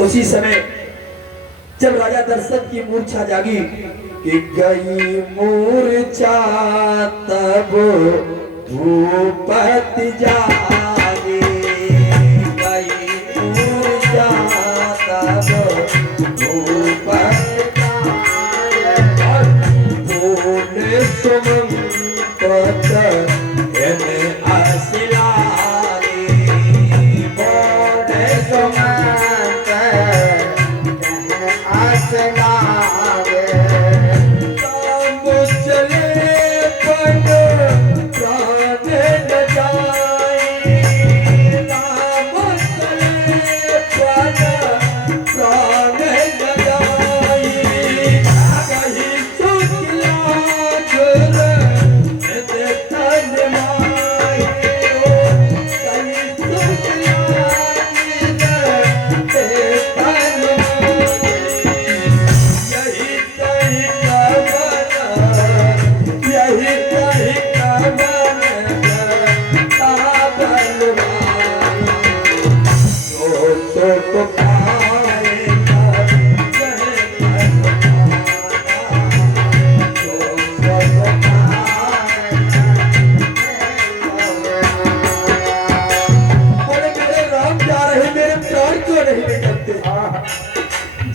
उसी समय जब राजा दशरथ की मूर्छा जागी कि गई मूर्छा तब भूपति जागे, गई मूर्छा तब भूपति जागे, सुमंत असिलागे, बोले सुमंत असिलागे, राम चले पन प्राण न जाए, राम चले पन प्राण न जाए, कहीं शुक्ला गुर तन माए, कहीं शुक्ला गुर तन माए, यही कहीं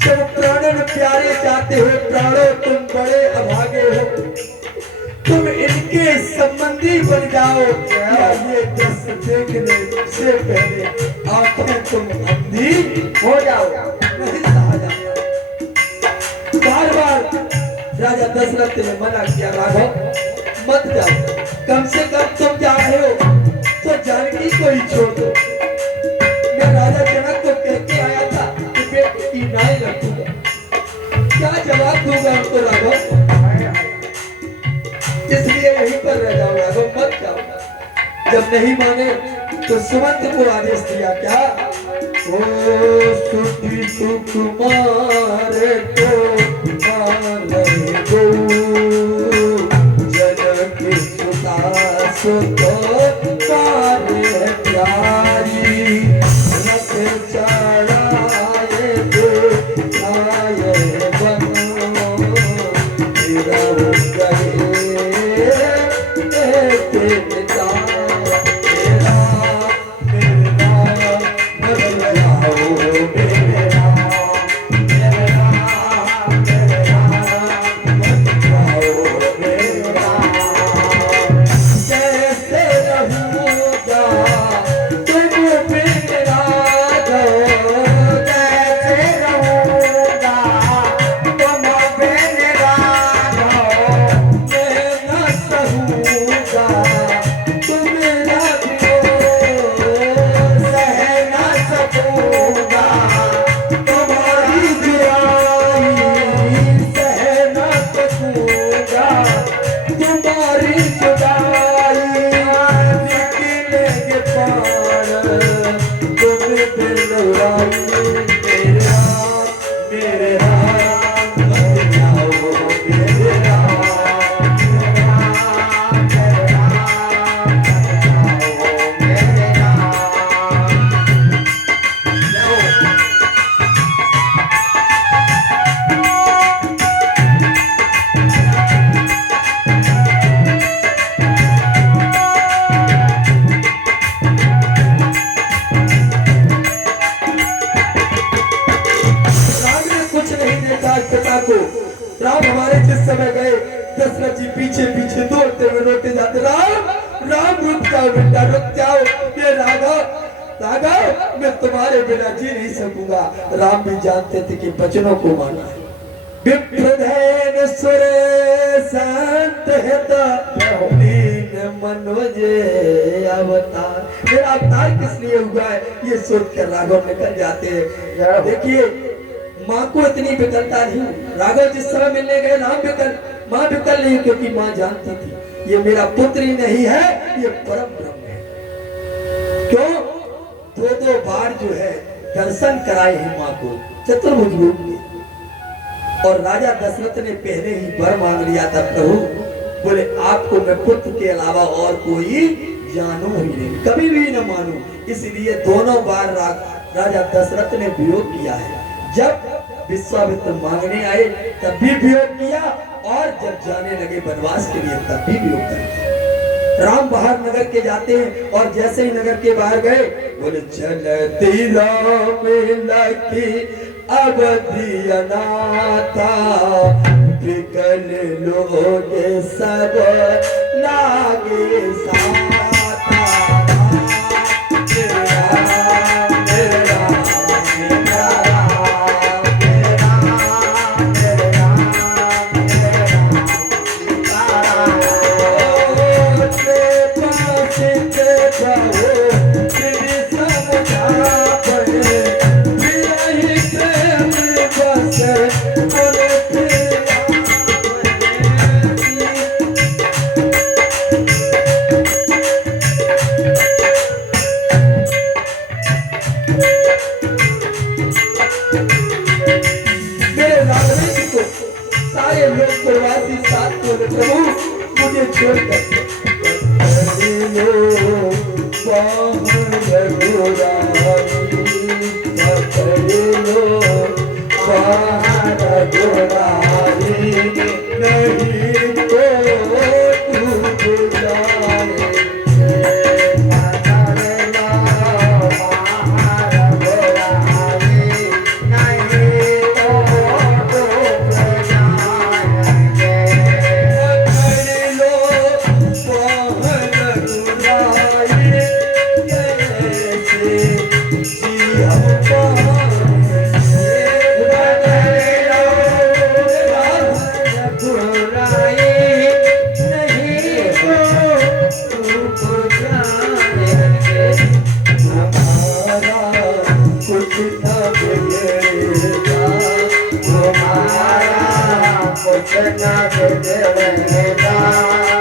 जब प्राणन प्यारे जाते हुए प्राणों तुम बड़े अभागे हो, तुम इनके संबंधी बन जाओ, क्या ये दृश्य देखने से पहले आंखें तुम अंधी हो जाओ, नहीं सहा जाता। बार बार राजा दशरथ ने मना किया, राघव मत जाओ, कम से कम तुम जा रहे हो तो जानकी को ही छोड़ दो। मैं राजा जनक को कह के आया था कि बेटे की नाई रखूंगा, क्या जवाब दूंगा उनको राघव, इसलिए यहीं पर रह जाओ राघव, मत जाओ। जब नहीं माने तो सुमंत को आदेश दिया, क्या ओ सुखी सुकुमार को मारे गो, जनक सुता सुतो मारे प्यारी, रथ चढ़ाए दो आए बनो, तेरा हो गए तेरे तारा, तेरा मेरा बदलाओ मेरा, मेरा बदलाओ मेरा, कैसे रहूँगा तुम बिन राघव, कैसे रहूँगा तुम बिन राघव, मैं न सहूँगा तुम राघव, सह न सकूँगा तुम्हारी जुदाई, सह न सकूँगा तुम्हारी जुदाई, निकलेंगे प्राण तुम बिन उड़ाई, मेरे राम बन जाओ मेरे राम, मेरे राम बन जाओ मेरे राम। राम ने कुछ नहीं देखा पिता को, राम हमारे जिस समय गए दशरथ जी पीछे पीछे दौड़ते हुए रोते जाते, राम राम रुक जाओ बेटा रुक जाओ, ये राघव राघव मैं तुम्हारे बिना जी नहीं सकूंगा। राम भी जानते थे कि वचनों को माना है। विप्रधैन सुर संत हित दीन मनोजे अवतार, मेरा अवतार किस लिए हुआ है ये सोच कर राघव निकल जाते हैं। देखिए माँ को इतनी विकलता नहीं, राघव जिस समय मिलने गए राम विकल, माँ विकल नहीं, क्योंकि माँ जानती थी ये मेरा पुत्र ही नहीं है, ये परम ब्रह्म है। क्यों दो बार जो है दर्शन कराए हैं माँ को चतुर्भुज रूप में, और राजा दशरथ ने पहले ही वर मांग लिया था, प्रभु बोले आपको मैं पुत्र के अलावा और कोई जानू ही नहीं, कभी भी न मानू। इसलिए दोनों बार राजा दशरथ ने वियोग किया है। जब विश्वामित्र मांगने आए तब भी वियोग किया, और जब जाने लगे वनवास के लिए तब भी वियोग कर। राम बाहर नगर के जाते हैं और जैसे ही नगर के बाहर गए बोले चलती राम लखी अवधि अनाथा, विकल लोग सब लागे साथा। सारे लोग प्रवासी साथ बोले प्रभु मुझे छोड़कर नहीं तो तू जाने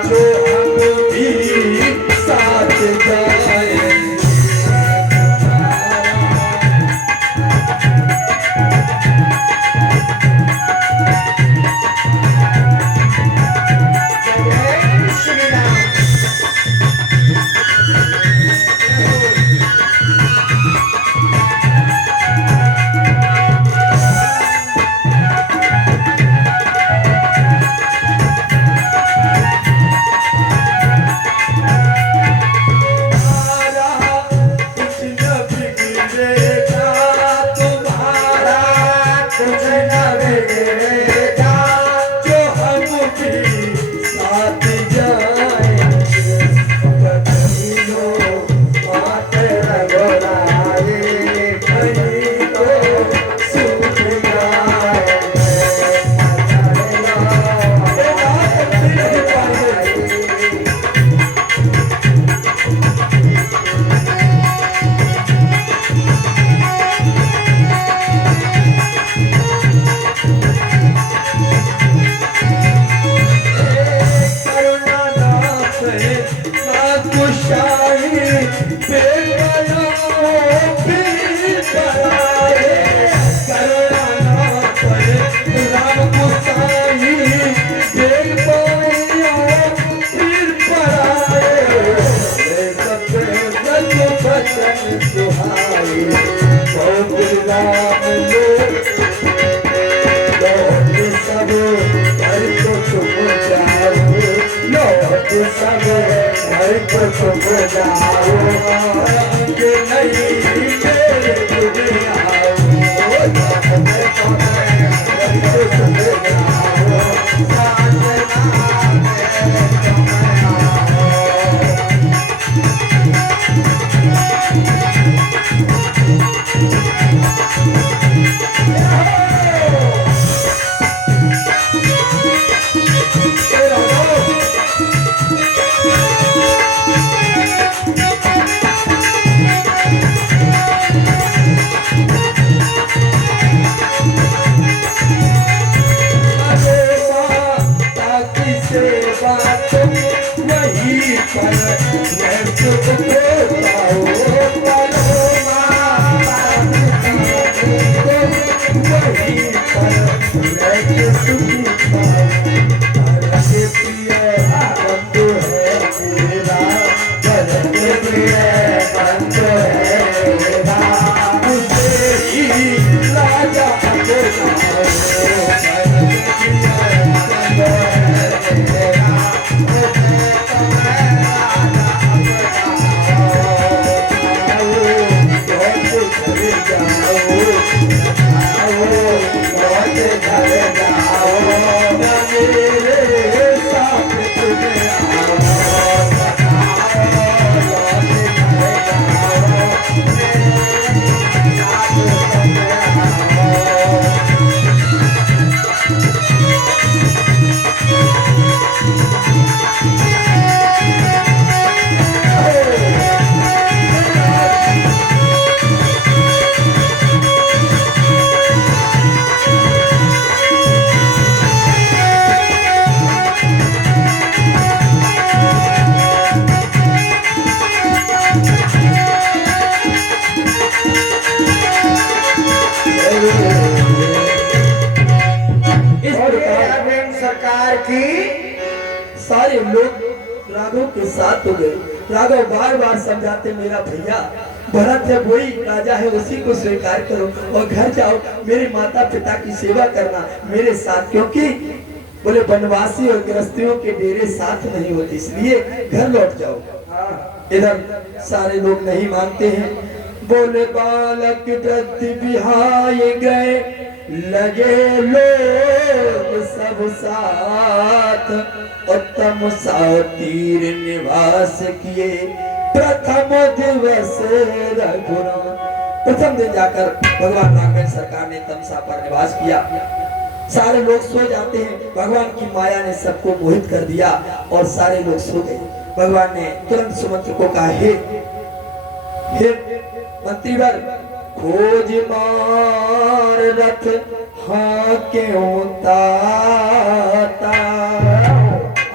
जो हम भी साथ जाए। Yeah. राजा सरकार की सारे लोग राघव के साथ हो गए। राघव बार बार समझाते मेरा भैया भरत है वही राजा है उसी को स्वीकार करो और घर जाओ मेरे माता पिता की सेवा करना मेरे साथ, क्योंकि बोले वनवासी और गृहस्थियों के डेरे साथ नहीं होते इसलिए घर लौट जाओ। इधर सारे लोग नहीं मानते हैं। बोले बालक वृद्ध बिहाए गए लगे लोग सब साथ उत्तम सातीर निवास किए प्रथम दिवस रघुनाथ। प्रथम दिन जाकर भगवान राघवेंद्र सरकार ने तमसा पर निवास किया। सारे लोग सो जाते हैं। भगवान की माया ने सबको मोहित कर दिया और सारे लोग सो गए। भगवान ने तुरंत सुमंत्र को कहा हे मंत्रीवर खोज मार रथ हाँ क्यों ताता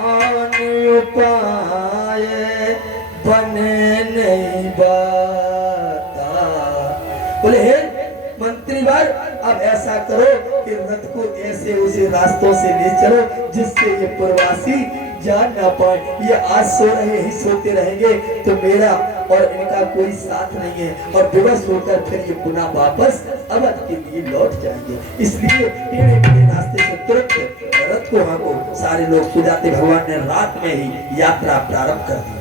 आन उपाय बने नहीं बाता। बोले हे मंत्रीवर अब ऐसा करो कि रथ को ऐसे उसे रास्तों से ले चलो जिससे ये प्रवासी जान ना पाए। ये आज सो रहे ही सोते रहेंगे तो मेरा और इनका कोई साथ नहीं है और विवश होकर फिर ये पुनः वापस अवध के लिए लौट जाएंगे। इसलिए टेढ़े मेढ़े रास्ते से तुरंत रथ को हाँको। सारे लोग सो जाते। भगवान ने रात में ही यात्रा प्रारंभ कर दी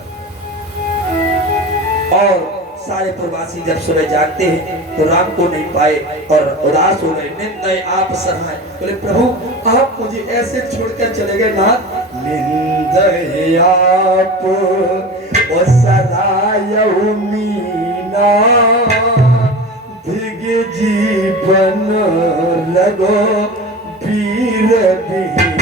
और सारे प्रवासी जब सुबह जागते हैं तो राम को नहीं पाए और उदास हो गए। निंदय आप सराय। बोले प्रभु आप मुझे ऐसे छोड़कर चले गए ना। निंदय आप और सराय मीना दिग जीवन लगो वीर बीना।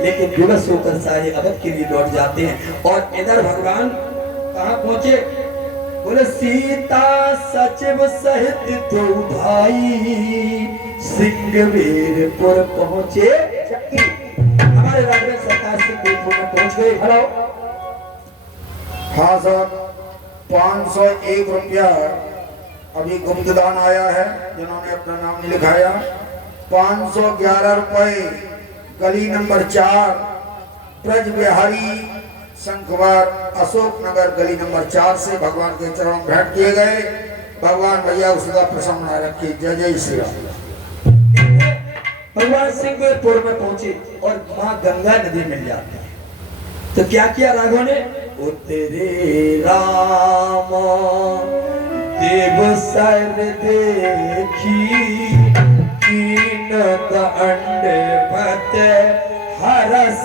लेकिन विवश होकर सारे अवध के लिए लौट जाते हैं। और इधर भगवान कहाँ पहुंचे। बोले सीता सचिव सहित दो भाई सिंहवीरपुर पहुंचे। हमारे राघवेंद्र सरकार सिंहवीरपुर में पहुंच गए। हेलो हाँ सर 501 रुपया अभी गुप्तदान आया है जिन्होंने अपना नाम नहीं लिखाया। 511 रुपए गली नंबर 4 ब्रज बिहारी शंखवार अशोक नगर गली नंबर 4 से भगवान के चरणों में भेंट किए गए। भगवान भैया उसका प्रसन्न रखिए। जय जय श्री राम। भगवान सिंहवीरपुर में पहुंचे और मां गंगा नदी मिल जाते हैं। तो क्या किया राघव ने। ओ तेरे राम देव सर देखी कीन अंडे पत हरस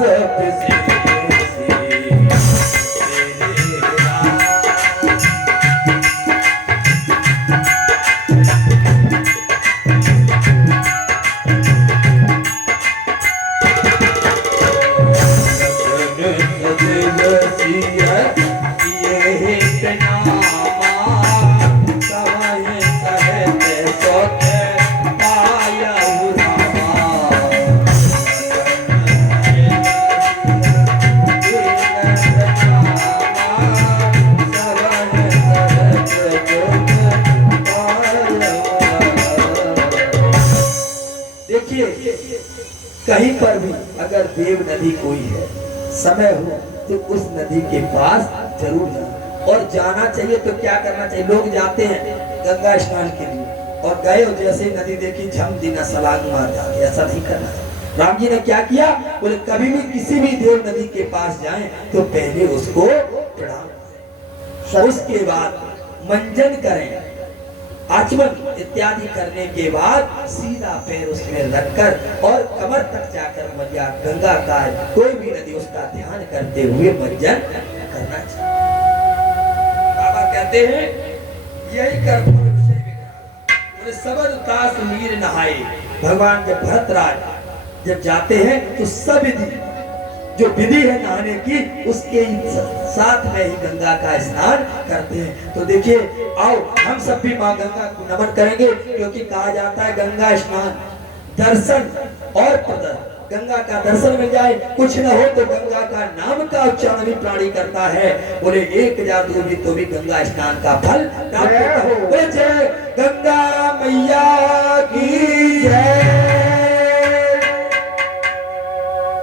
सिया ये नामा सवाए सहते सोते पाया उरामा देखिए कहीं पर भी अगर देव नदी कोई है समय हो तो उस नदी के पास जरूर जाना और जाना चाहिए। तो क्या करना चाहिए, लोग जाते हैं गंगा स्नान के लिए और गए और जैसे ही नदी देखी झम दीना सलाग मार जाते, ऐसा नहीं करना चाहिए। राम जी ने क्या किया, बोले कभी भी किसी भी देव नदी के पास जाएं तो पहले उसको प्रणाम करें, उसके बाद मंजन करें, आचमन इत्यादि करने के बाद सीधा पैर उसमें रखकर और कमर तक जाकर मैया गंगा का कोई भी नदी उसका ध्यान करते हुए मंजन करना चाहिए। बाबा कहते हैं यही कर बोले सबद तास मीर नहाए। भगवान जब भरतराज जब जाते हैं तो सब जो विधि है नहाने की उसके साथ में ही गंगा का स्नान करते हैं। तो देखिए आओ हम सब भी माँ गंगा को नमन करेंगे, क्योंकि कहा जाता है गंगा स्नान दर्शन और प्रदर्शन। गंगा का दर्शन मिल जाए, कुछ न हो तो गंगा का नाम का उच्चारण भी प्राणी करता है। बोले 1000 दूर भी तो भी गंगा स्नान का फल प्राप्त हो। बोले जय गंगा मैया की जय।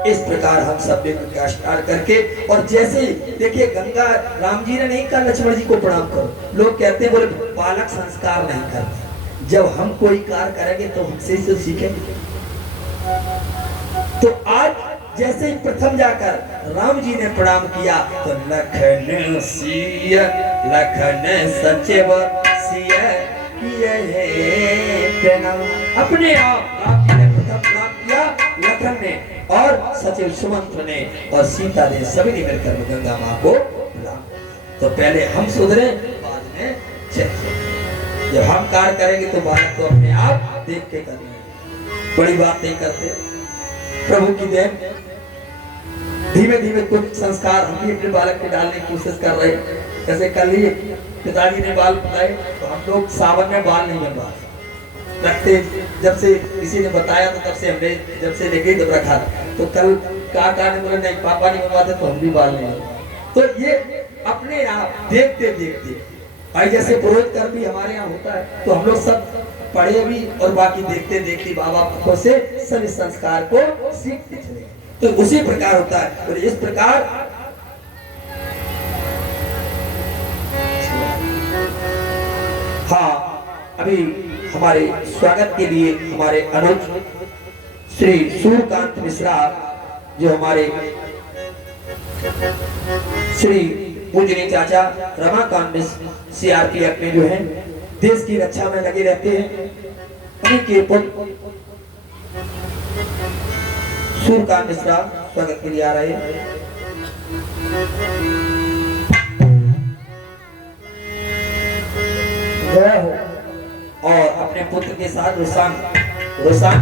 इस प्रकार हम सब गंगा स्नान करके और जैसे देखिए गंगा राम जी ने नहीं कहा लक्ष्मण जी को प्रणाम करो। लोग कहते हैं बोले बालक संस्कार नहीं करते, जब हम कोई कार्य करेंगे तो हमसे से सीखेंगे। तो आज जैसे ही प्रथम जाकर राम जी ने प्रणाम किया तो लखन सिया लखन सचिव सिया प्रणाम। अपने आप राम जी ने प्रथम प्रणाम किया, लखन ने और सचिव सुमंत्र ने और सीता ने सभी ने मिलकर गंगा माँ को बुला। तो पहले हम सुधरे बाद में चले। जब हम कार्य करेंगे तो बालक तो अपने आप देख के करने, बड़ी बात नहीं करते। प्रभु की देन धीमे धीमे कुछ संस्कार हम भी अपने बालक के डालने की कोशिश कर रहे हैं। जैसे कल ही पिताजी ने बाल बनाए तो हम लोग सावन में बाल नहीं बनवा रखते, जब से किसी ने बताया तो तब से हमने जब से लेके तब रखा। तो कल काका ने बोला नहीं पापा नहीं बनवाते तो हम भी बाल नहीं। तो ये अपने आप देखते देखते भाई जैसे पुरोहित कर्म भी हमारे यहाँ होता है तो हम लोग सब पढ़े भी और बाकी देखते देखते बाबा से सभी संस्कार को सीखते चले। तो उसी प्रकार होता है। और इस प्रकार हाँ अभी हमारे स्वागत के लिए हमारे अनुज श्री सूर्यकांत मिश्रा जो हमारे श्री पूजनीय चाचा रमाकांत मिश्र CRPF में जो है देश की रक्षा में लगे रहते हैं, उन्हीं के पुत्र सूर्यकांत मिश्रा स्वागत के लिए आ रहे हैं। जय हो। और अपने पुत्र के साथ रोसान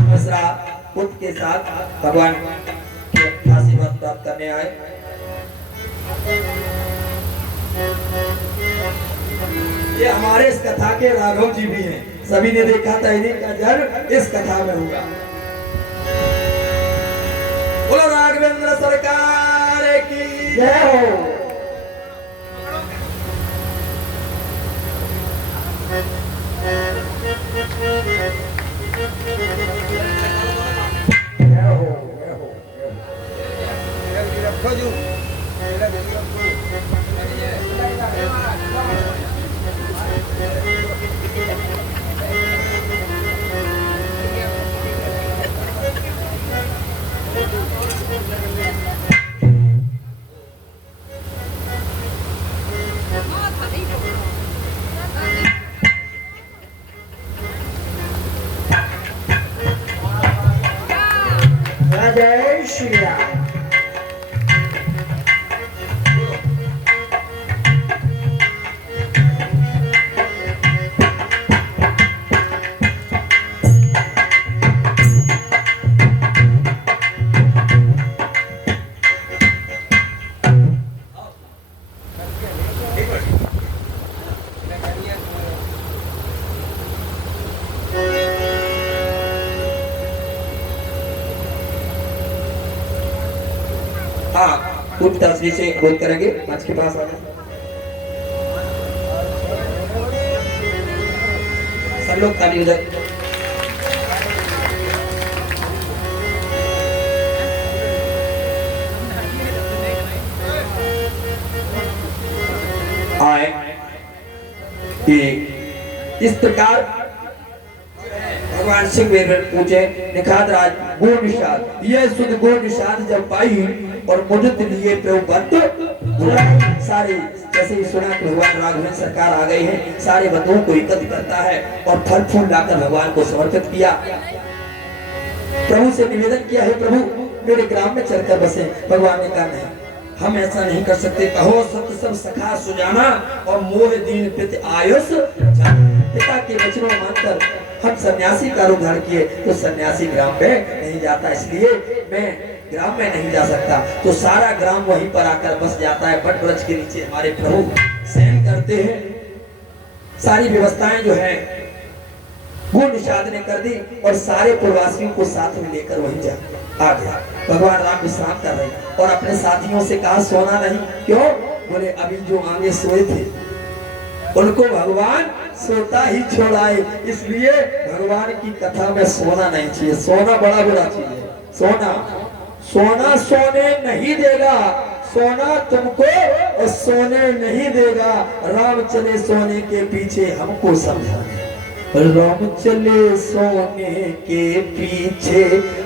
मिश्रा पुत्र के साथ भगवान के आशीर्वाद प्राप्त करने आए। ये हमारे इस कथा के राघव जी भी हैं, सभी ने देखा था इन्हीं का जन्म इस कथा में होगा। बोलो राघवेंद्र सरकार की जय हो। जय श्री राम। पिताश्री से अनुरोध करेंगे मंच के पास आना। सब लोग ताली बजाएं। आए कि इस प्रकार भगवान सिंह पूछे निखात राज गुण निषाद ये शुद्ध गुण निषाद जब पाई और मुझे लिए प्रभुबंद सारे जैसे ही सुना कि भगवान राघवेंद्र सरकार आ गए हैं, सारे बंधुओं को एकत्र करता है और फल फूल लाकर भगवान को समर्पित किया। प्रभु से निवेदन किया है प्रभु मेरे ग्राम में चलकर बसे। भगवान ने कहा नहीं, हम ऐसा नहीं कर सकते। कहो सत्य सब सखा सुजाना और मोह दीन पित आयुष पिता के वचनों मानकर हम सन्यासी का रूप धारण किए तो सन्यासी ग्राम में नहीं जाता, इसलिए मैं ग्राम में नहीं जा सकता। तो सारा ग्राम वहीं पर आकर बस जाता है। वट वृक्ष के नीचे हमारे प्रभु शयन करते हैं। सारी व्यवस्थाएं जो है गुण निषाद ने कर दी और सारे प्रवासियों को साथ में लेकर वहीं जा आ गया। भगवान राम विश्राम कर रहे और अपने साथियों से कहा सोना नहीं। क्यों? बोले अभी जो आगे सोए थे उनको भगवान सोता ही छोड़ाए, इसलिए भगवान की कथा में सोना नहीं चाहिए। सोना बड़ा बुरा चीज है। सोना सोना सोने नहीं देगा, सोना तुमको और सोने नहीं देगा। राम चले सोने के पीछे हमको समझाने, राम चले सोने के पीछे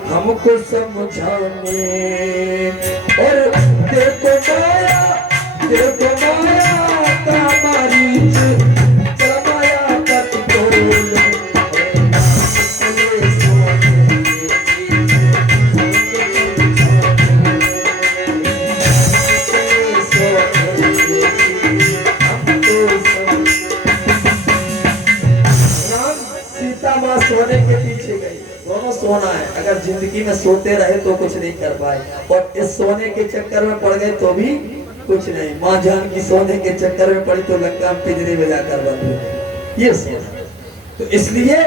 हमको समझाने। और देखो माया तामारीच चमाया पत बोल सोने के पीछे गई। दोनों सोना है, अगर जिंदगी में सोते रहे तो कुछ नहीं कर पाए और इस सोने के चक्कर में पड़ गए तो भी कुछ नहीं। माँ जान की सोने के चक्कर में पड़ी तो लंका पिंजरे में जाकर बंद हो गई। ये सोना तो इसलिए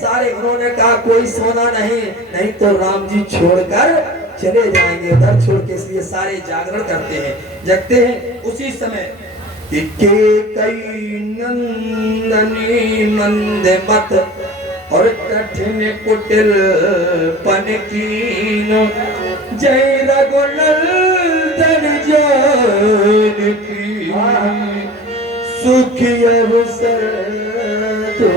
सारे उन्होंने कहा कोई सोना नहीं, नहीं तो राम जी छोड़कर चले जाएंगे उधर छोड़ के। इसलिए सारे जागरण करते हैं, जगते हैं। उसी समय के कई नंदनी मंद मत और कठिन कुटिल पन कीन जय रघुनंदन जानकी सुखी अवसर तो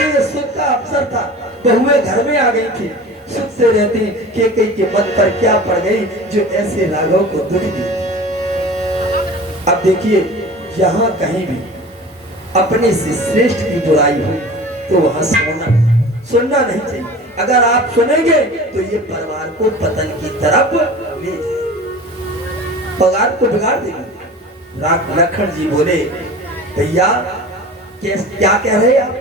ये सुख का अवसर था। बहुएं घर में आ गई थी, सुख से रहती के कई के मत पर क्या पड़ गई जो ऐसे राघव को दुख दी। अब देखिए यहाँ कहीं भी अपने से श्रेष्ठ की बुराई हो तो वहां सुनना नहीं चाहिए। अगर आप सुनेंगे तो ये परिवार को पतन की तरफ ले जाए, परिवार को बिगाड़ देंगे। लखन जी बोले भैया क्या कह रहे हैं आप?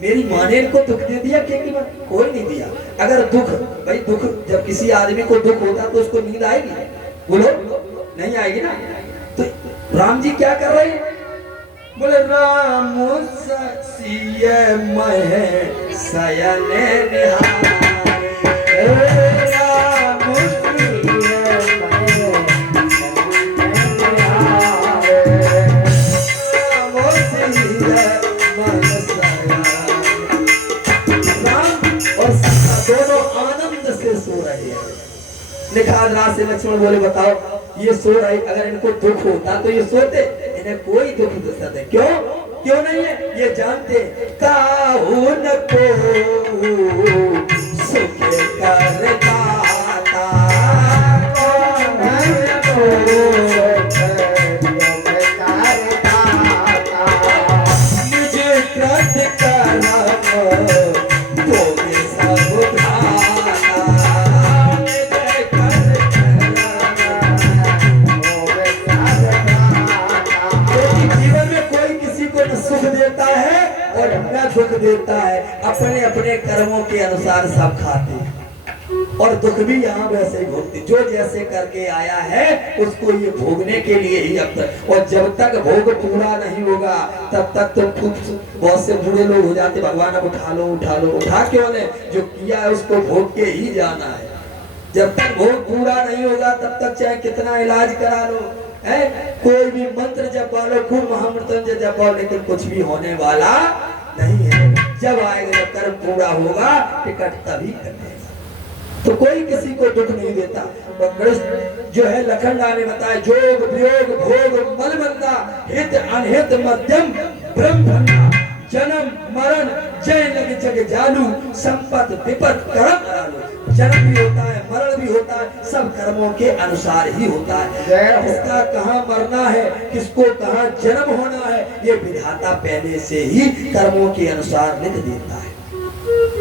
मेरी माँ ने इनको दुख दे दिया? कोई नहीं दिया। अगर दुख भाई दुख जब किसी आदमी को दुख होता तो उसको नींद आएगी? बोलो नहीं आएगी ना। तो राम जी क्या कर रहे हैं? बोले राम सिय मह सयन निहारे, राम और सीता दोनों आनंद से सो रहे हैं। निखात रात से लक्ष्मण बोले बताओ ये सो रहे, अगर इनको दुख होता तो ये सोते, इन्हें कोई दुख दर्द है। क्यों नहीं है? ये जानते काहुन को सुख करता मुझे कृत करम तो सब दुख देता है। अपने अपने कर्मों के अनुसार सब खाते हैं और दुख भी यहाँ वैसे ही भोगते। जो जैसे करके आया है उसको ये भोगने के लिए ही अब तक, और जब तक भोग पूरा नहीं होगा तब तक तो खुद बहुत से बूढ़े लोग हो जाते भगवान अब उठा लो उठा लो। उठा क्यों ले? जो किया है उसको भोग के ही जाना है। जब तक भोग पूरा नहीं होगा तब तक चाहे कितना इलाज करा लो, है कोई भी मंत्र जप लो, खूब महामृत्युंजय जपो, लेकिन कुछ भी होने वाला नहीं है। जब आएगा, जब कर्म पूरा होगा, टिकट तभी कटेगा। तो कोई किसी को दुख नहीं देता। जो है लखनदा ने बताया, जोग वियोग भोग मलबंदा, हित अनहित मध्यम ब्रह्म जन्म मरण जय लग जग जालू, संपत विपत कर्म आलू। जन्म भी होता है, मरण भी होता है, सब कर्मों के अनुसार ही होता है। किसका कहाँ मरना है, किसको कहाँ जन्म होना है, ये विधाता पहले से ही कर्मों के अनुसार लिख देता है।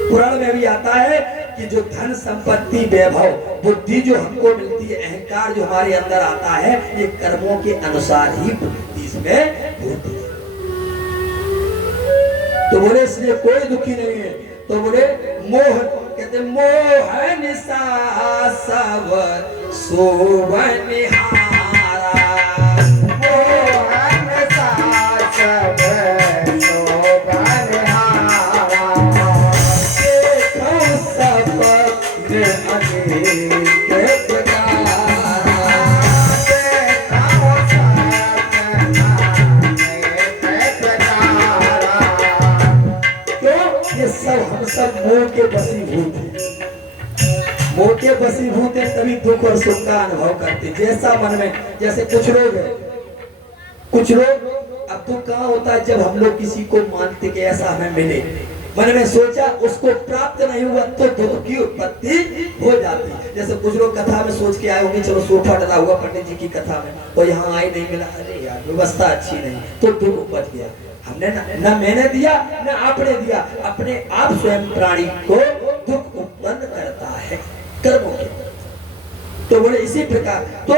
पुराण में भी आता है कि जो धन संपत्ति वैभव बुद्धि जो हमको मिलती है, अहंकार जो हमारे अंदर आता है, ये कर्मों के अनुसार ही बुद्धि इसमें होती है। तो बोले इसलिए कोई दुखी नहीं है। तो बोले मोह, कहते मोह निशा सब सोवन हारा, मोह निशा सब सोवन हारा, देखो सब अनेक सब मोह के बसीभूत है। मोह के बसीभूत है, तभी दुख और सुख का अनुभव करते। जैसा मन में, जैसे कुछ लोग है, कुछ लोग, अब दुख कहाँ होता है जब हम लोग किसी को मानते कि ऐसा हमें मिले, मन में सोचा, उसको प्राप्त नहीं हुआ तो दुख की उत्पत्ति हो जाती है। जैसे कुछ लोग कथा में सोच के आए होंगे, चलो सोफा डला हुआ पंडित जी की कथा में, और यहाँ आए नहीं मिला, अरे यार व्यवस्था अच्छी नहीं, तो दुख उपज गया। हमने न मैंने दिया न आपने दिया, अपने आप स्वयं प्राणी को दुख उत्पन्न करता है कर्मों के। तो बोले इसी प्रकार, तो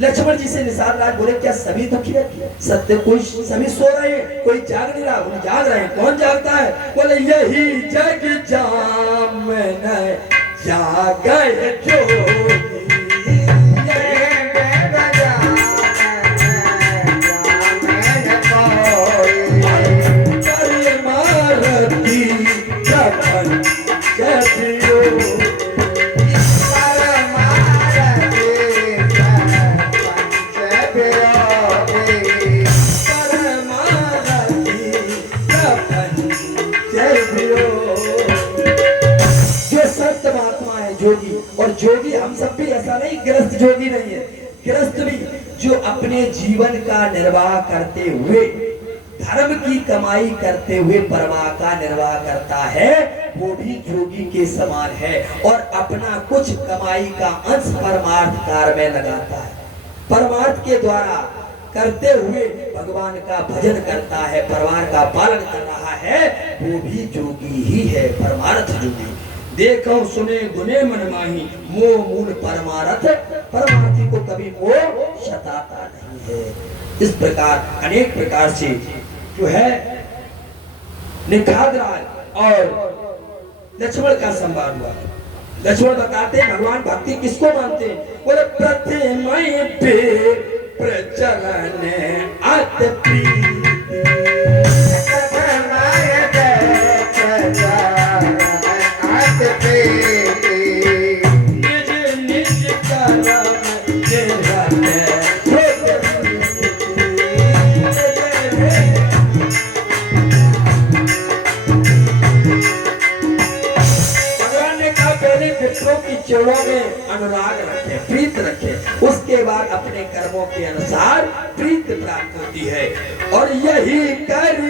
लक्ष्मण जी से निषाद राज बोले क्या सभी दुखी है? सत्य कोई सभी सो रहे हैं, कोई जाग नहीं रहा, उन जाग रहे हैं। कौन जागता है? बोले यही जग जाम न जागे जो जोगी, और जोगी हम सब भी ऐसा नहीं, ग्रस्त जोगी नहीं है, ग्रस्त भी जो अपने जीवन का निर्वाह करते हुए, धर्म की कमाई करते हुए परमात्मा का निर्वाह करता है, वो भी जोगी के समान है। और अपना कुछ कमाई का अंश परमार्थ कार्य में लगाता है, परमार्थ के द्वारा करते हुए भगवान का भजन करता है, परिवार का पालन कर रहा है, वो भी जोगी ही है, परमार्थ जोगी। देखो सुने गुने मन माही, मोह मूल परमार्थ, परमार्थी को कभी मोह सताता नहीं है। इस प्रकार अनेक प्रकार से जो है निखाद राज और लक्ष्मण का संवाद हुआ। लक्ष्मण बताते भगवान भक्ति किसको मानते हैं? बोले प्रतिमय पे प्रचलन अति प्रीति, चरणों में अनुराग रखे, प्रीत रखे, उसके बाद अपने कर्मों के अनुसार प्रीत प्राप्त होती है। और यही कर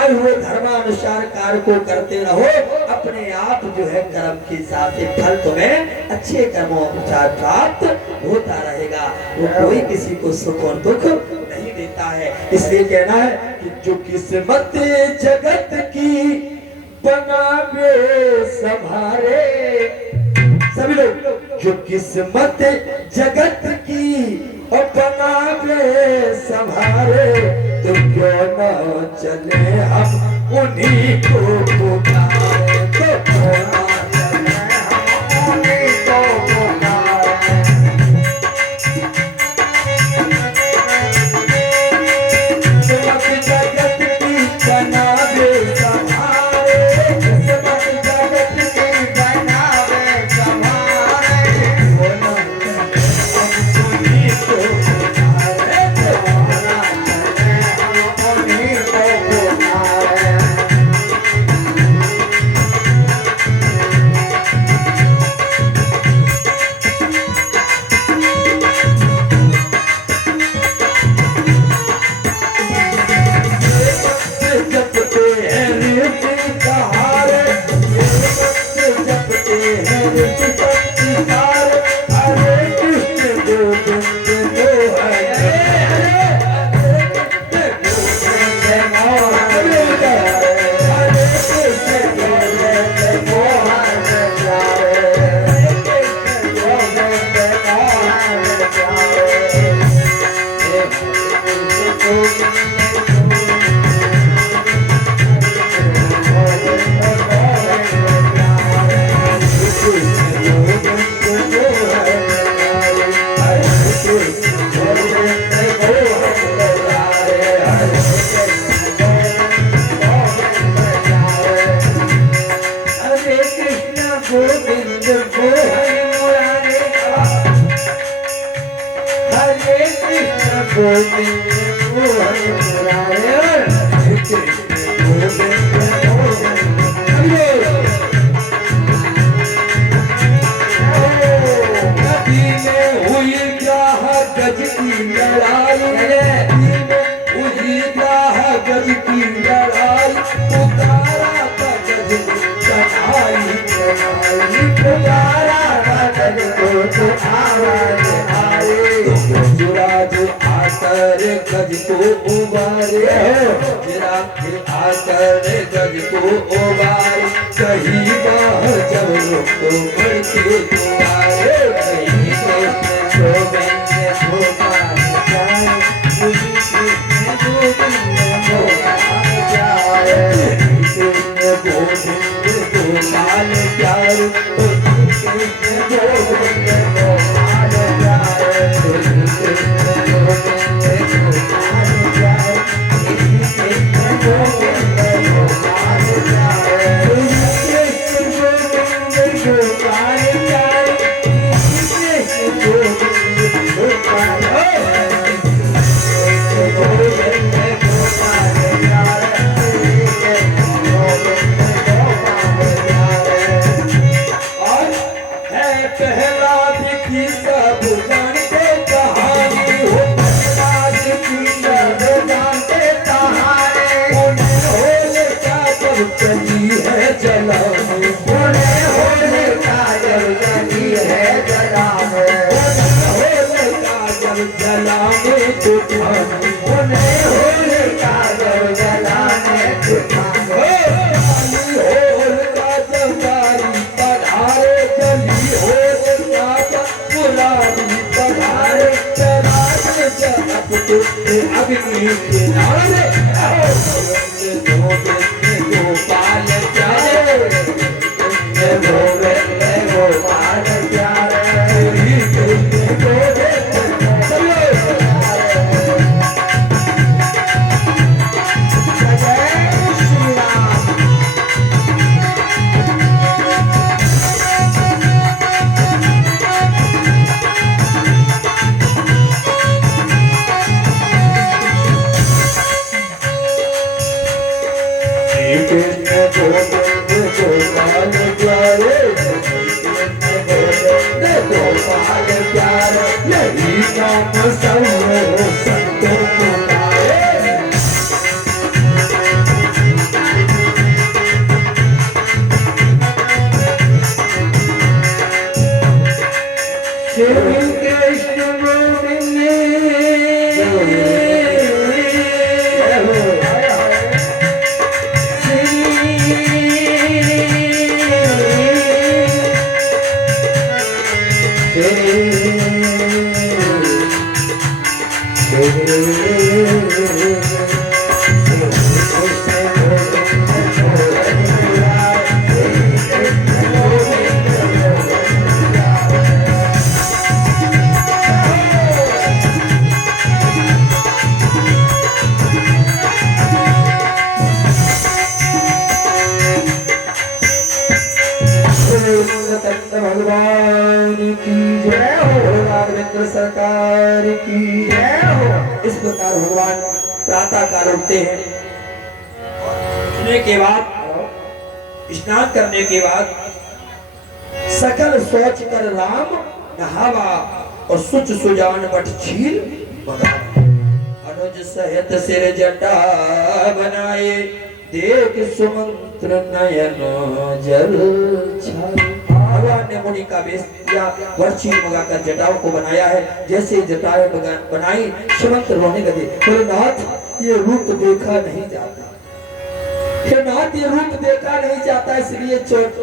फल कौन धर्मानुसार कार्य को करते रहो, अपने आप जो है कर्म के साथ फल तुम्हें अच्छे कर्मों अनुसार प्राप्त होता रहेगा। वो कोई किसी को सुख और दुख नहीं देता है। इसलिए कहना है कि जो किस्मत जगत की बनावे संभारे, सभी लोग जो किस्मत जगत की अपना वे संभारे तो क्यों न चले हम उन्हीं को पुकारे, तो क्यों न चले हम उन्हीं को पुकारे। समस्त जगत की बनावे संभारे, समस्त जगत की बनावे संभारे, क्यों न गज को उबारे आकर गज को उबारे, कहीं बाह जब रुक तो बढ़ते तुम्हारे, कहीं कृष्ण गोविंद गोपाल प्यारे, कृष्ण गोविंद गोपाल प्यारे, कृष्ण की जय हो। इस प्रकार भगवान प्रातः काल उठते हैं, उठने के बाद स्नान करने के बाद सकल सोच कर राम नहावा और सुच सुजान बट छील बगा। अनुज सहित सिर जटा बनाए देख सुमंत्र नयन जल छाए। भगवान ने मुनि का वेश किया, वर्षी मंगाकर जटाओं को बनाया है। जैसे जटाएं बनाई सुमंत्र रोने लगे, बोले नाथ ये रूप देखा नहीं जाता, हे नाथ ये रूप देखा नहीं जाता, इसलिए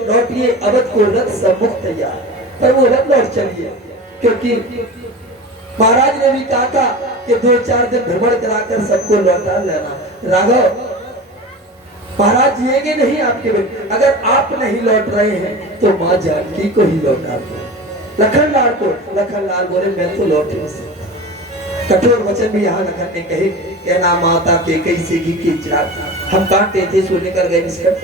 लौटिए अवध को रथ सम्मुख तैयार। पर वो रथ लौट चलिए, क्योंकि महाराज ने भी कहा था कि 2-4 दिन भ्रमण कराकर सबको लौटा लेना। राघव महाराज जिएंगे नहीं आपके बिन, अगर आप नहीं लौट रहे हैं तो माँ जानकी को ही लौटा दो। लखनलाल को, लखनलाल बोले मैं तो लौट नहीं सकता। कठोर वचन भी यहाँ लखन ने कहे, कहना माता के कई से घी की चिराग हम काटते थे सो निकल गए निष्कट।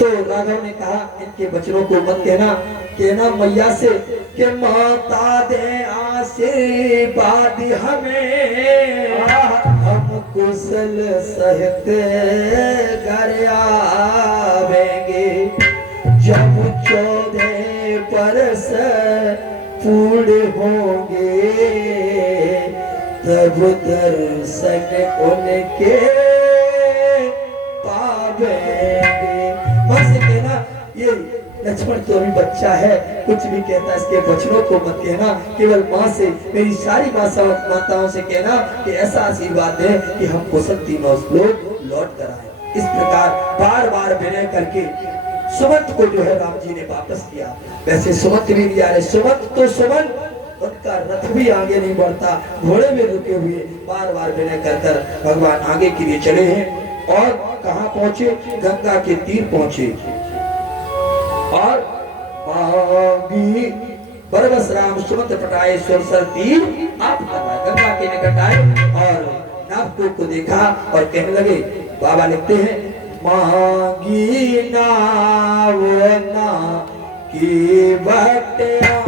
तो राघव ने कहा इनके बचनों को मत कहना, कहना मैया से कि माता दे आशीर्वाद हमें, हम कुशल सहित घर आवेंगे। जब 14 बरस पूर्ण होंगे तब दर्शन उनके पावेंगे। से कहना ये लक्ष्मण तो अभी बच्चा है, कुछ भी कहता इसके बचनों को मत कहना, केवल माँ से मेरी सारी माताओं से कहना कि ऐसा आशीर्वाद दे कि हम कुशल तीनों लोग लौट कर आए। इस प्रकार बार बार विनय करके सुमंत को जो है राम जी ने वापस किया। वैसे सुमंत भी नहीं आ रहे, सुमंत तो सुमंत उनका रथ भी आगे नहीं बढ़ता, घोड़े में रुके हुए बार बार विनय कर भगवान आगे के लिए चले हैं। और कहाँ पहुंचे? गंगा के तीर पहुंचे और बरबस राम सुमंत पटाए सुरसर तीर आप गंगा के निकट आए और नाव को देखा और कहने लगे, बाबा लिखते हैं मांगी नाव ना की बटिया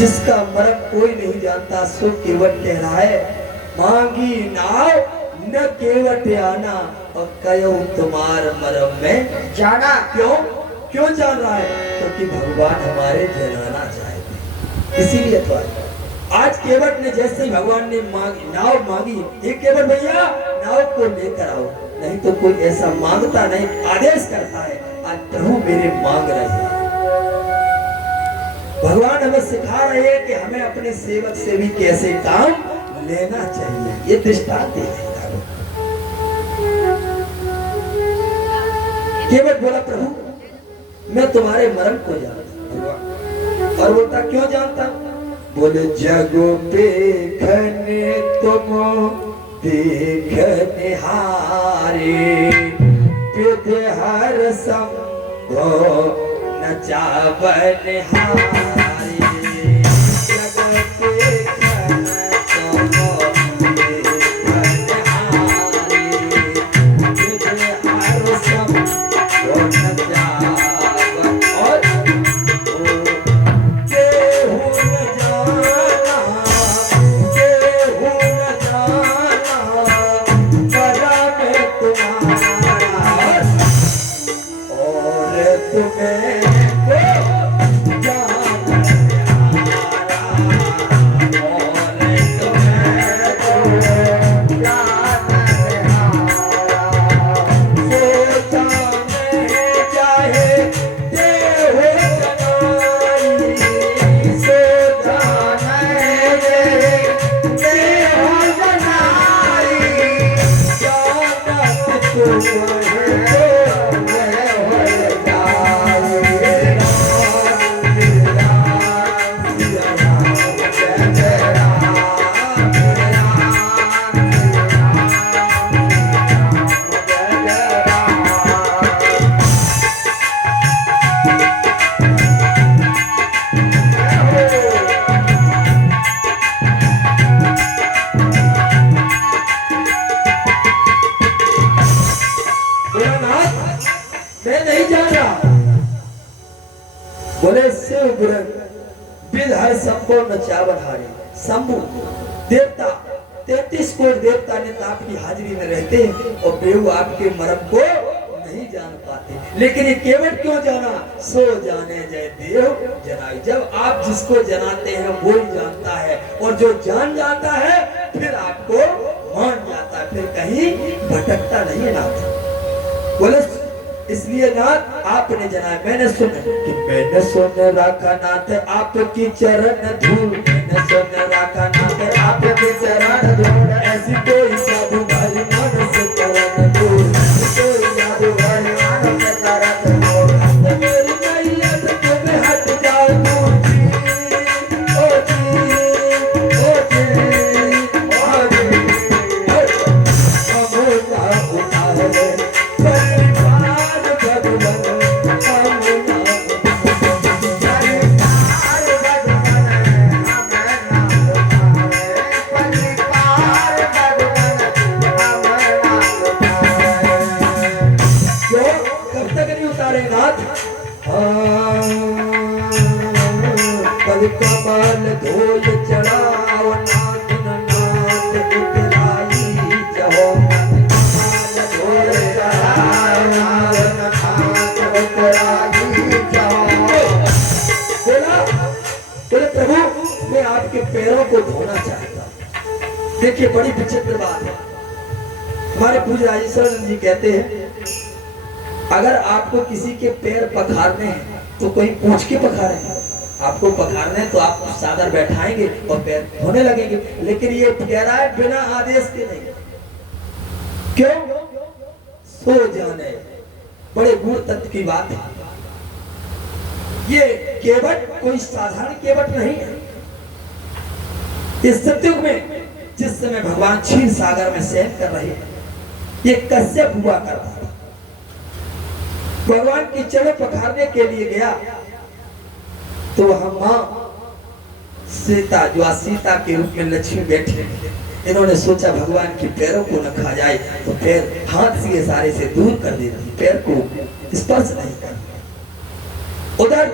जिसका मरम कोई नहीं जानता सो केवट ठहराए, मांगी नाव न केवट आना, और कयो तुम्हार मरम में जाना। क्यों क्यों जान रहा है? क्योंकि भगवान हमारे जनाना चाहते, इसीलिए तो आज केवट ने जैसे ही भगवान ने नाव मांगी, ये केवट भैया नाव को लेकर आओ, नहीं तो कोई ऐसा मांगता नहीं, आदेश करता है। आज प्रभु मेरे मांग रहे हैं। भगवान हमें सिखा रहे हैं कि हमें अपने सेवक से भी कैसे काम लेना चाहिए, ये दृष्टांत है। केवट बोला प्रभु मैं तुम्हारे मरण को जानता, और बोलता क्यों जानता? बोले जगो देखने तुम देखने हारे, विधि हर संभो नचावन हारे, जगो देखने तुम देखने हारे, विधि हर संभो नचावन, और शंभु देवता 33 कोट देवता ने आपकी हाजिरी में रहते हैं, और बेहू आपके मरम को नहीं जान पाते। लेकिन ये केवट क्यों जाना? सो जाने जय देव जनाई। जब आप जिसको जनाते हैं वो ही जानता है, और जो जान जाता है फिर आपको मान जाता है, फिर कहीं भटकता नहीं है नाथ। बोले इसलिए नाथ आपने जनाया, मैंने सुना कि मैंने सुन रखा नाथ आपकी चरण धूल, मैंने सुन रखा नाथ आपकी चरण धूल, ऐसी कोई साधु भाई मन से चरण धूल, कोई साधु भाई मन से चरण धूल, मेरी मैया से तुम हट जाओ जी, ओ जी, ओ जी, ओ जी, कमल धोल चढ़ाओ नाथ नाथ उतराई जहो, कमल धोल चढ़ाओ नाथ नाथ उतराई जहो। बोले प्रभु मैं आपके पैरों को धोना चाहता हूँ। देखिए बड़ी विचित्र बात है, हमारे पूज्य राजेश्वर जी कहते हैं अगर आपको किसी के पैर पखारने हैं तो कोई पूछ के पखारे, आपको पखारने तो आप सादर बैठाएंगे और पैर धोने लगेंगे, लेकिन ये कह रहा है बिना आदेश के नहीं। क्यों? सो जाने, बड़े गुण तत्व की बात है। ये केवट कोई साधारण केवट नहीं है। इस सतयुग में जिस समय भगवान क्षीर सागर में शयन कर रहे हैं, ये कश्यप हुआ करता था। भगवान की चरण पखारने के लिए गया तो वहां मां सीता, जो सीता के रूप में लक्ष्मी बैठे, इन्होंने सोचा भगवान के पैरों को न खा जाए, तो पैर हाथ से इशारे से दूर कर देती, पैर को स्पर्श नहीं कर। उधर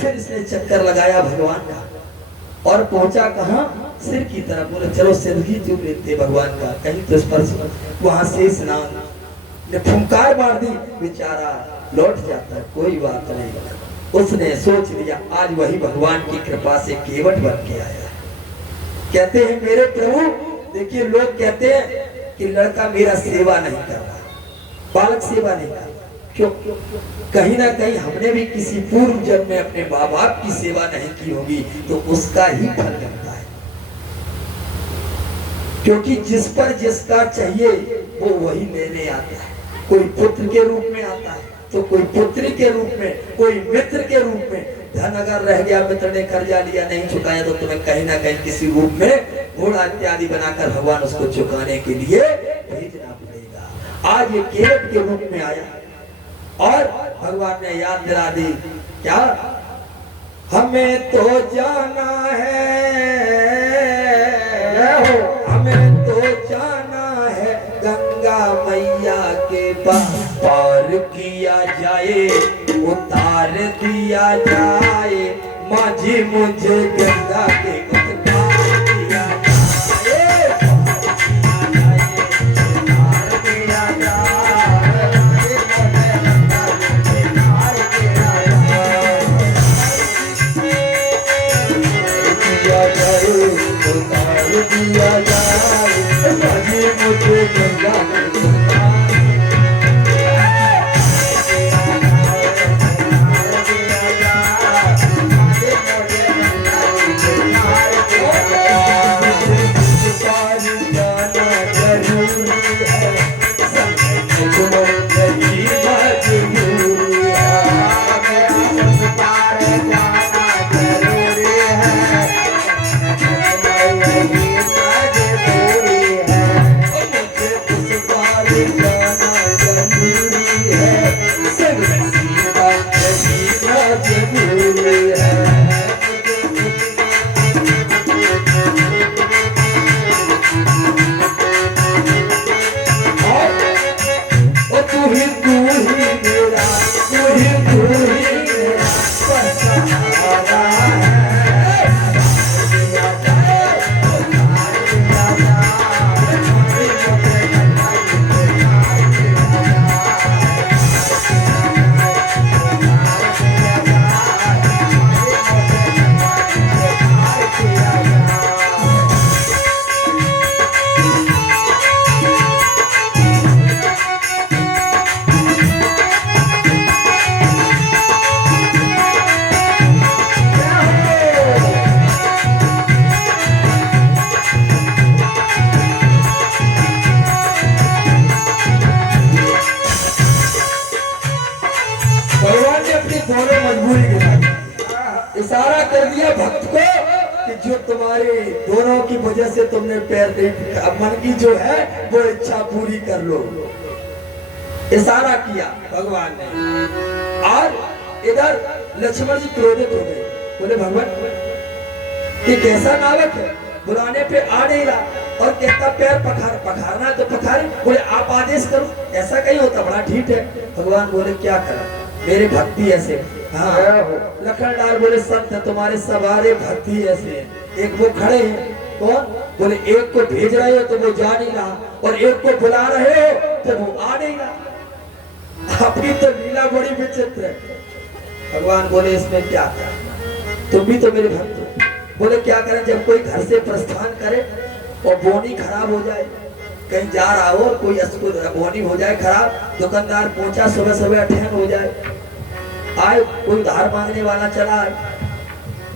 फिर इसने चक्कर लगाया भगवान का, और पहुंचा कहाँ, सिर की तरफ। बोले चलो सिर ही चुप लेते भगवान का, कहीं तो स्पर्श। वहां शेष नाग ने फुंकार मार दी, बेचारा लौट जाता है, कोई बात नहीं। उसने सोच लिया आज वही भगवान की कृपा से केवट बन के आया है। कहते हैं मेरे प्रभु, देखिए लोग कहते हैं कि लड़का मेरा सेवा नहीं कर रहा, बालक सेवा नहीं कर रहा, क्यों? कहीं ना कहीं हमने भी किसी पूर्व जन्म में अपने माँ बाप की सेवा नहीं की होगी, तो उसका ही फल मिलता है। क्योंकि जिस पर जिसका चाहिए वो वही लेने आता है। कोई पुत्र के रूप में आता है, तो कोई पुत्री के रूप में, कोई मित्र के रूप में। धन अगर रह गया, मित्र ने कर्जा लिया नहीं चुकाया, तो तुम्हें कहीं ना कहीं किसी रूप में घोड़ा इत्यादि बनाकर भगवान उसको चुकाने के लिए भेजना पड़ेगा। आज ये केवट के रूप में आया और भगवान ने याद दिला दी, क्या हमें तो जाना है, हमें तो जाना है गंगा मैया के पार किया जाए, उतार दिया जाए, माझी मुझे गंगा के उतार दिया जाए, उतार दिया जाए, उतार दिया जाए, माझी मुझे गंगा के उतार। इशारा कर दिया भक्त को कि जो तुम्हारे दोनों की वजह से तुमने पैर नहीं, अब मन की जो है वो इच्छा पूरी कर लो। इशारा किया भगवान ने। और इधर लक्ष्मण जी क्रोधित हो गए, बोले भगवान ये कैसा नावक है, बुलाने पे आ नहीं रहा और कहता पैर पखारना तो पखारे। बोले आप आदेश करो, ऐसा कहीं होता, बड़ा ठीक है। भगवान बोले क्या करा, मेरे भक्ति ऐसे। हाँ लखन लाल बोले संत तुम्हारे सवारे भक्ति ऐसे हैं। एक वो खड़े हैं, कौन? बोले एक को भेज रहे हो तो वो जा नहीं रहा, और एक को बुला रहे हो तो वो आ नहीं रहा। आपकी तो लीला बड़ी विचित्र है। भगवान बोले इसमें क्या था, तुम भी तो मेरे भक्त हो। बोले क्या करें, जब कोई घर से प्रस्थान करे और बोनी खराब हो जाए, कहीं जा रहा हो और कोई बोनी हो जाए खराब, दुकानदार पहुंचा सुबह सुबह अठैन हो जाए, आए कोई उधार मांगने वाला चला आए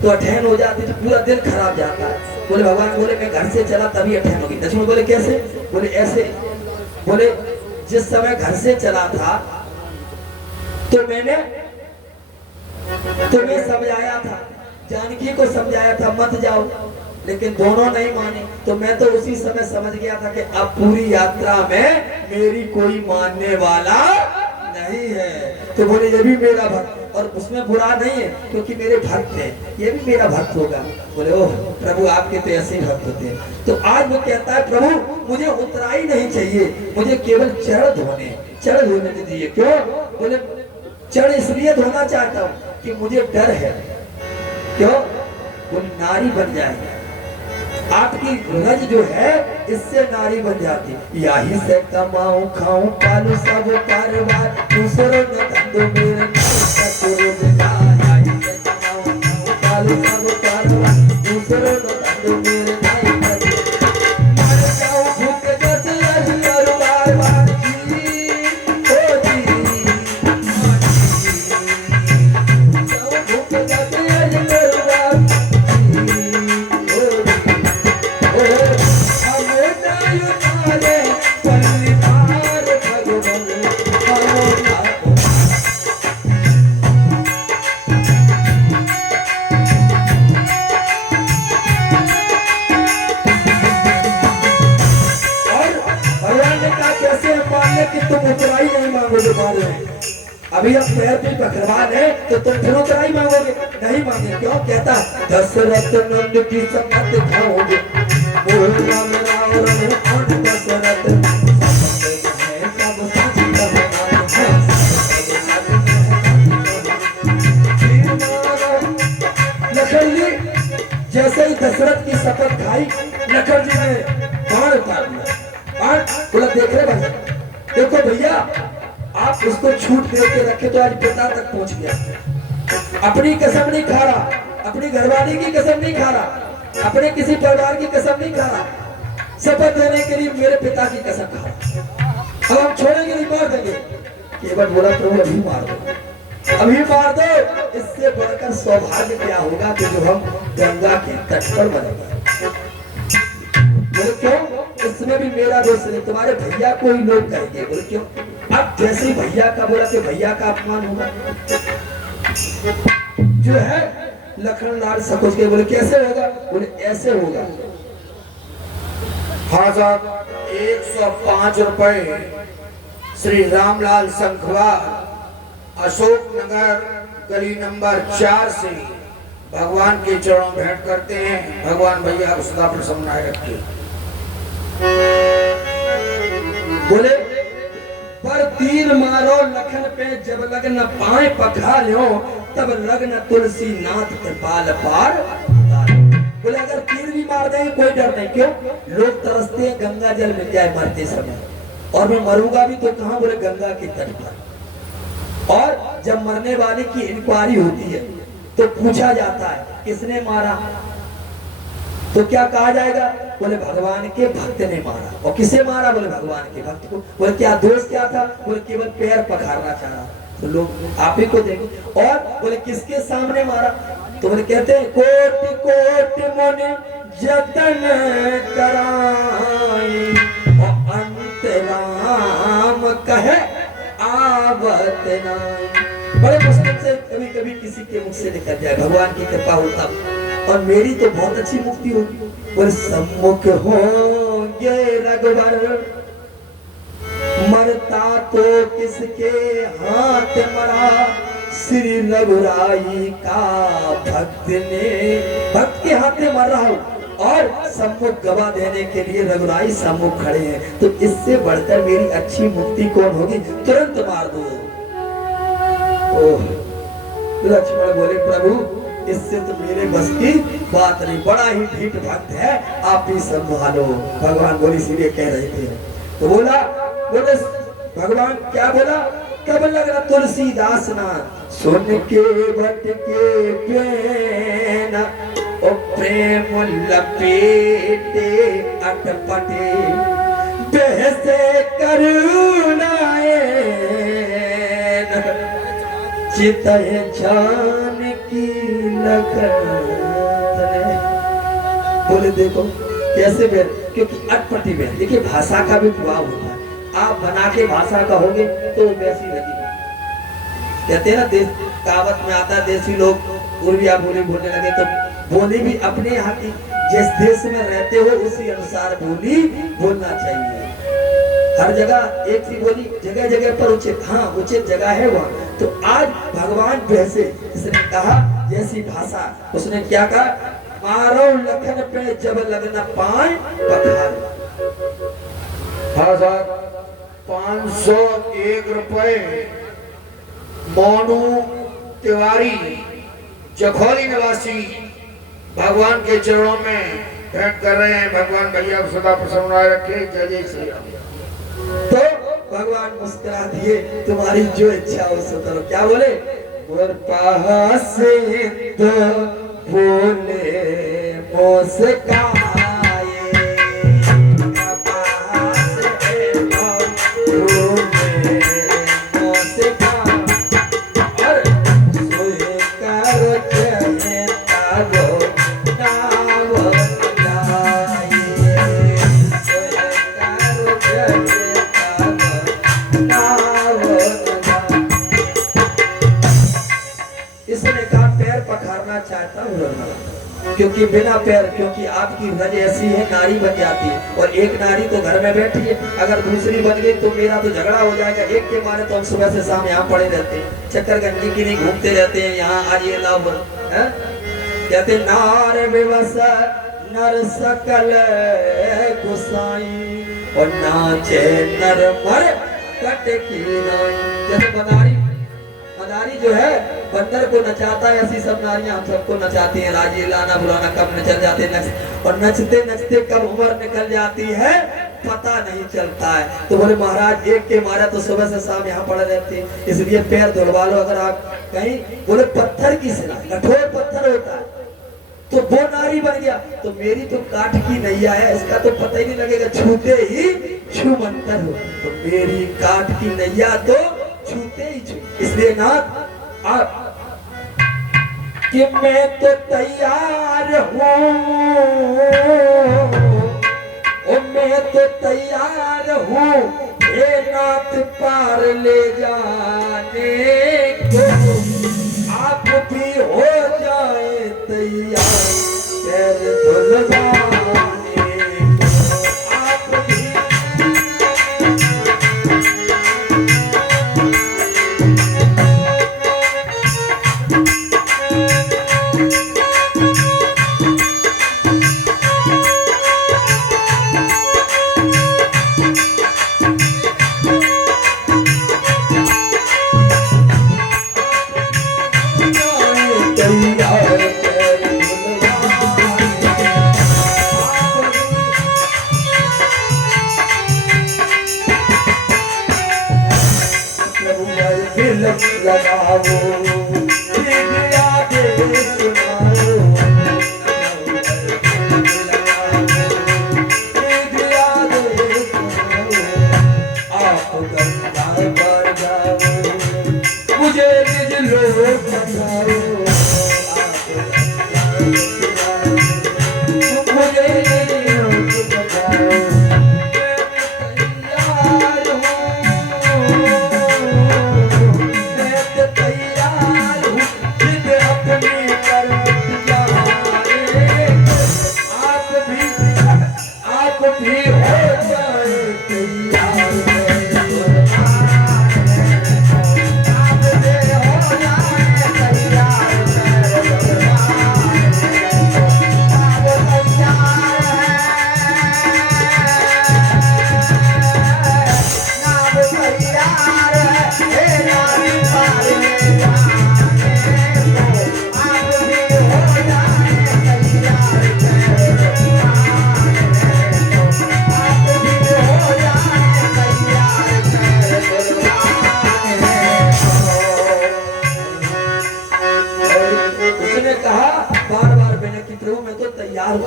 तो अठैन हो जाती, तो पूरा दिन खराब जाता है। बोले भगवान बोले मैं घर से चला तभी अठैन होगी। लक्ष्मण बोले कैसे? बोले ऐसे। बोले जिस समय घर से चला था तो मैंने तुम्हें समझाया था, जानकी को समझाया था मत जाओ, लेकिन दोनों नहीं माने, तो मैं तो उसी समय समझ गया था कि अब पूरी यात्रा में मेरी कोई मानने वाला नहीं है। तो बोले ये भी मेरा भक्त, और उसमें बुरा नहीं है क्योंकि मेरे भक्त हैं, ये भी मेरा भक्त होगा। बोले ओह प्रभु आपके तो ऐसे भक्त होते हैं। तो आज वो कहता है प्रभु मुझे उतराई नहीं चाहिए, मुझे केवल चरण धोने दीजिए। क्यों? बोले चरण इसलिए धोना चाहता हूँ कि मुझे डर है। क्यों? वो नारी बन जाएगी। आपकी रज जो है इससे नारी बन जाती। यही से कमाऊं खाऊं पालू सब परिवार, दूसरों न धंधो मेरे रोजगार। यही से कमाऊं खाऊं पालू सब परिवार, दूसरों न धंधो मेरे मर जाऊं भूख जैसे यही करूं बार बार जी, ओ जी जाऊं भूख जैसे यही करूं बार जी, ओ कि तुम उतराई नहीं मांगोगे बाद में। अभी अब पैर पे पकड़वान है तो तुम फिर उतराई मांगोगे नहीं मांगे। क्यों? कहता दशरथ नंद की शपथ खाओगे, बोलना मेरा और अनुमान दशरथ लखन जी जैसे ही दशरथ की शपथ खाई, लखन जी ने बाण उतार दिया। बाण बोला देख रहे भाई, देखो भैया आप उसको छूट दे के रखे तो आज पिता तक पहुंच गया। अपनी कसम नहीं खा रहा, अपनी घरवाली की कसम नहीं खा रहा, अपने किसी परिवार की कसम नहीं खा रहा, शपथ देने के लिए मेरे पिता की कसम खा रहा। अब हम छोड़ेंगे नहीं, मार देंगे। केवल बोला प्रभु अभी मार दो, अभी मार दो। इससे बढ़कर सौभाग्य क्या होगा कि जो हम गंगा के तट पर बनेंगे। बोले क्यों? इसमें भी मेरा दोष नहीं, तुम्हारे भैया को ही लोग कहेंगे। बोले क्यों? अब जैसे भैया का बोला कि भैया का अपमान होगा जो है। लखनलाल सकोच के बोले कैसे होगा? बोले ऐसे होगा। हाँ साहब 105 रुपए श्री रामलाल संखवार अशोक नगर गली नंबर 4 से भगवान के चरणों में भेंट करते हैं। भगवान भैया को सदा प्रसन्न रखिए। बोले पर तीर मारो लखन पे जब लगन पाए पखालो, तब लगन तुलसी नाथ कृपाल पार। बोले अगर तीर भी मार देंगे कोई डर नहीं। क्यों? लोग तरसते हैं गंगा जल मिल जाए मरते समय, और मैं मरूंगा भी तो कहां? बोले गंगा के तट पर। और जब मरने वाले की इंक्वायरी होती है तो पूछा जाता है किसने मारा, तो क्या कहा जाएगा? बोले भगवान के भक्त ने मारा। और किसे मारा? बोले भगवान के भक्त को। बोले क्या दोष क्या था? बोले केवल पैर पखारना चाह रहा। तो लोग आप ही को देंगे। और बोले किसके सामने मारा? तो बोले कहते हैं कोटि कोटि मुनि जतन कराई, और अंत राम कहे आवत नाई। बड़े मुश्किल से कभी कभी किसी के मुख से निकल जाए, भगवान की कृपा होता। और मेरी तो बहुत अच्छी मुक्ति होगी। और सम्मुख होंगे रघुवर, मरता तो किसके हाथ मरा, श्री रघुराई का भक्त ने। भक्त के हाथ में मर रहा हूं और सम्मुख गवाह देने के लिए रघुराई सम्मुख खड़े हैं, तो इससे बढ़कर मेरी अच्छी मुक्ति कौन होगी? तुरंत मार दो। ओह लक्ष्मण बोले प्रभु इससे तो मेरे बस की बात नहीं, बड़ा ही ढीठ भक्त है, आप ही संभालो। भगवान बोली इसीलिए कह रहे थे। तो बोला बोले भगवान क्या बोला? कब लगा तुलसीदास ना सुन के बट के पेना, ओ प्रेम लपेटे अटपटे, बहसे करुणाए चितय जान की लगन। बोले देखो कैसे बेर, क्योंकि अटपटी बेर। देखिए भाषा का भी प्रभाव होता है। आप बना के भाषा कहोगे तो वैसी लगेगी। कहते हैं ना देश कहावत में आता है, देसी लोग उर्विया बोली बोलने लगे तो बोली भी अपने यहाँ की, जिस देश में रहते हो उसी अनुसार बोली बोलना चाहिए। हर जगह एक सी बोली, जगह जगह पर उचित, हाँ उचित जगह है वहाँ। तो आज भगवान जैसे इसने कहा जैसी भाषा, उसने क्या कहा? मारो लखन पे जब लगना पाए पखार। हाँ साहब 501 रुपए मोनू तिवारी जखौली निवासी भगवान के चरणों में भेंट कर रहे हैं। भगवान भैया को सदा प्रसन्न बनाए रखे। जय जय श्री राम। तो भगवान मुस्कुरा दिए, तुम्हारी जो इच्छा हो सो करो। क्या बोले? मोर पास तो बोले मुस्काए, पास तो बोले मुस्काए, और सोए करो चले तबो नाव जाए, सोए करो चले तबो नाव जाए। इसने कहा पैर पखारना चाहता हूँ, क्योंकि बिना पैर, क्योंकि आपकी रज ऐसी है नारी बन जाती है, और एक नारी तो घर में बैठी है, अगर दूसरी बन गई तो मेरा तो झगड़ा हो जाएगा। एक के मारे तो हम सुबह से शाम यहाँ पड़े रहते हैं, चक्कर गंजी की नहीं घूमते रहते हैं यहाँ। आज ये लाभ कहते नार विवश नर सकल गुसाई, और नाचे नर मर कट की नाई। जैसे मदारी जो है बंदर को नचाता है, ऐसी सब नारियां हम सबको नचाती हैं। राजी लाना बुलाना कब निकल जाते हैं, और नचते नचते कब उम्र निकल जाती है पता नहीं चलता है। तो बोले महाराज एक के मारा तो सुबह से शाम यहाँ पड़े रहते हैं, इसलिए पैर धुलवा लो। अगर आप कहीं बोले पत्थर की सिरा, कठोर पत्थर होता है, तो वो नारी बन गया। तो मेरी तो काठ की नैया है, इसका तो पता ही नहीं लगेगा, छूते ही छूमंतर हो। तो मेरी काठ की नैया तो छूते ही छू। इसलिए ना आप कि मैं तो तैयार हूँ, मैं तो तैयार हूँ हे नाथ पार ले जाने को, आप भी हो जाए तैयार पैर धुलवाने को, आप भी लगाओ आप गंगा पर जाओ, मुझे निज लोक बताओ, मुझे निज लोक बताओ।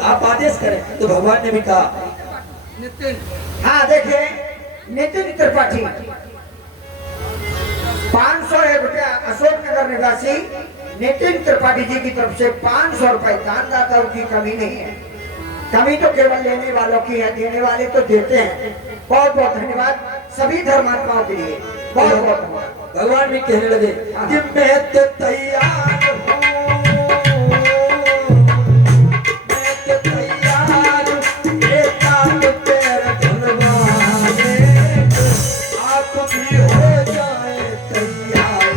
आप आदेश करें। तो भगवान ने भी कहा नितिन, हाँ देखिए नितिन त्रिपाठी 501 रुपया अशोक नगर निवासी नितिन त्रिपाठी जी की तरफ से 500 रुपए दानदाताओं की कमी नहीं है। कमी तो केवल लेने वालों की है, देने वाले तो देते हैं। बहुत बहुत धन्यवाद सभी धर्मात्माओं के लिए, बहुत बहुत धन्यवाद। भगवान भी कहने लगे कि मैं तो तैयार हूँ, मैं तो तैयार हूँ एक आप पैर धुलवाने को, आप भी हो जाए तैयार।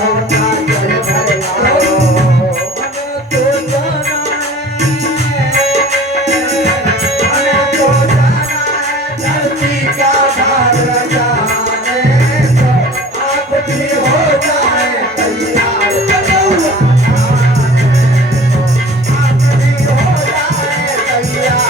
सोना जल भर लाओ हमें तो जाना हमें तो जाना है धरती का भार जाने को आप भी हो जाए तैयार आप भी हो जाए तैयार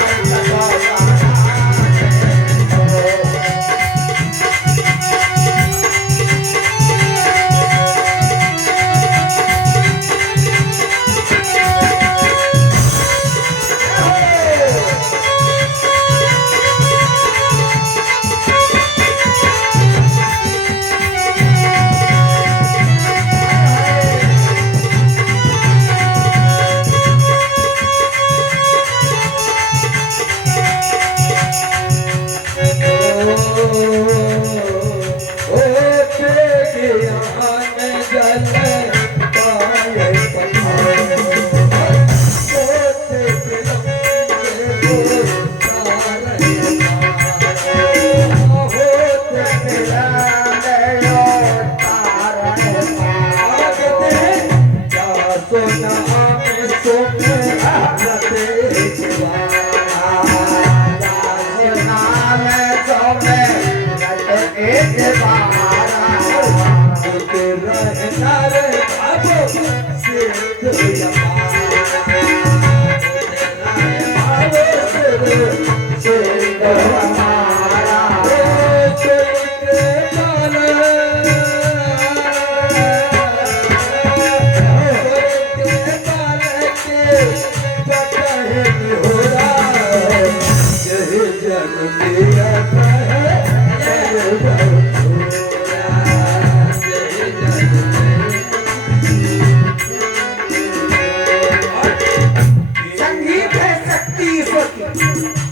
संगीत है शक्ति ईश्वर की।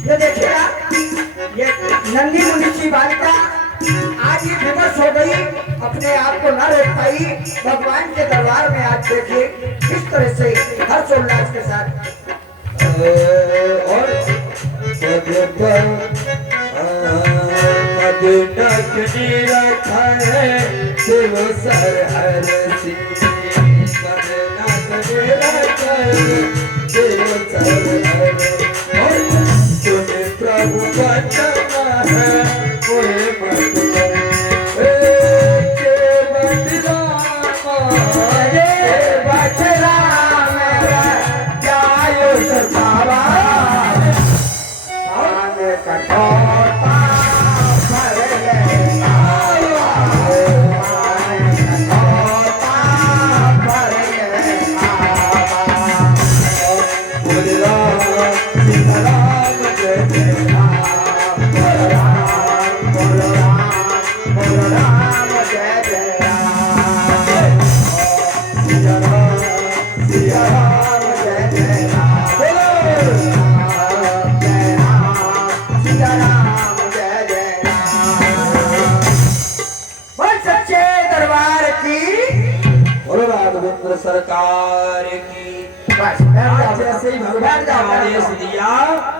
ये देखिए आप, ये नंदी मुनि की बालिका आज ही विवश हो गई, अपने आप को न रोक पाई। भगवान के दरबार में आज देखिए किस तरह से हर्षोल्लास के साथ और नकनी रखा है शिव सर हर सिंह नकनी रखा है शिव सर हर तुम्हें प्रभु बचना है कोई मत सरकार की। बस जैसे ही भगवान ने आदेश दिया,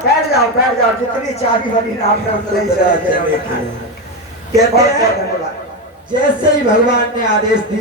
बैठ जाओ जितनी चाबी बनी राम ने उतने ही चले कहते हैं जैसे ही भगवान ने आदेश दिया